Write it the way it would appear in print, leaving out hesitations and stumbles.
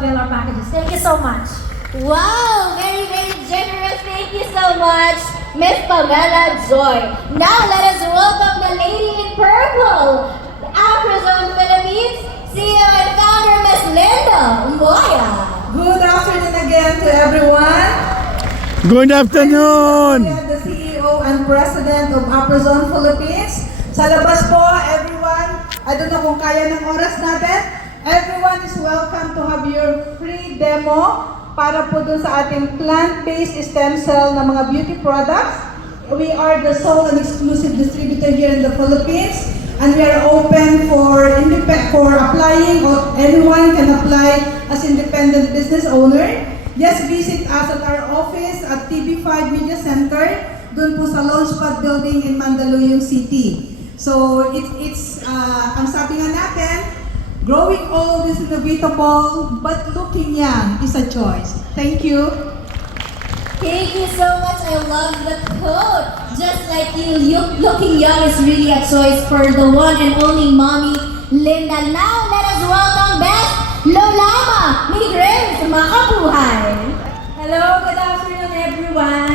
avail our packages. Thank you so much. Wow, very, very generous. Thank you so much, Miss Pamela Joy. Now let us welcome the lady in purple, AfroZone Philippines CEO and founder, Miss Linda Moya. Good afternoon again to everyone. Good afternoon! I am the CEO and President of AfroZone Philippines. Sa labas po, everyone, I don't know kung kaya ng oras natin. Everyone is welcome to have your free demo para po dun sa ating plant-based stem cell na mga beauty products. We are the sole and exclusive distributor here in the Philippines, and we are open for applying, or anyone can apply as independent business owner. Just visit us at our office at TB5 Media Center, dun po sa Launchpad Building in Mandaluyong City. So ang sabi nga natin, growing old is inevitable, but looking young is a choice. Thank you. Thank you so much. I love the quote. Just like you, looking young is really a choice for the one and only mommy, Linda. Now, let us welcome Beth Lolama, May Grace, makabuhay. Hello, good afternoon everyone.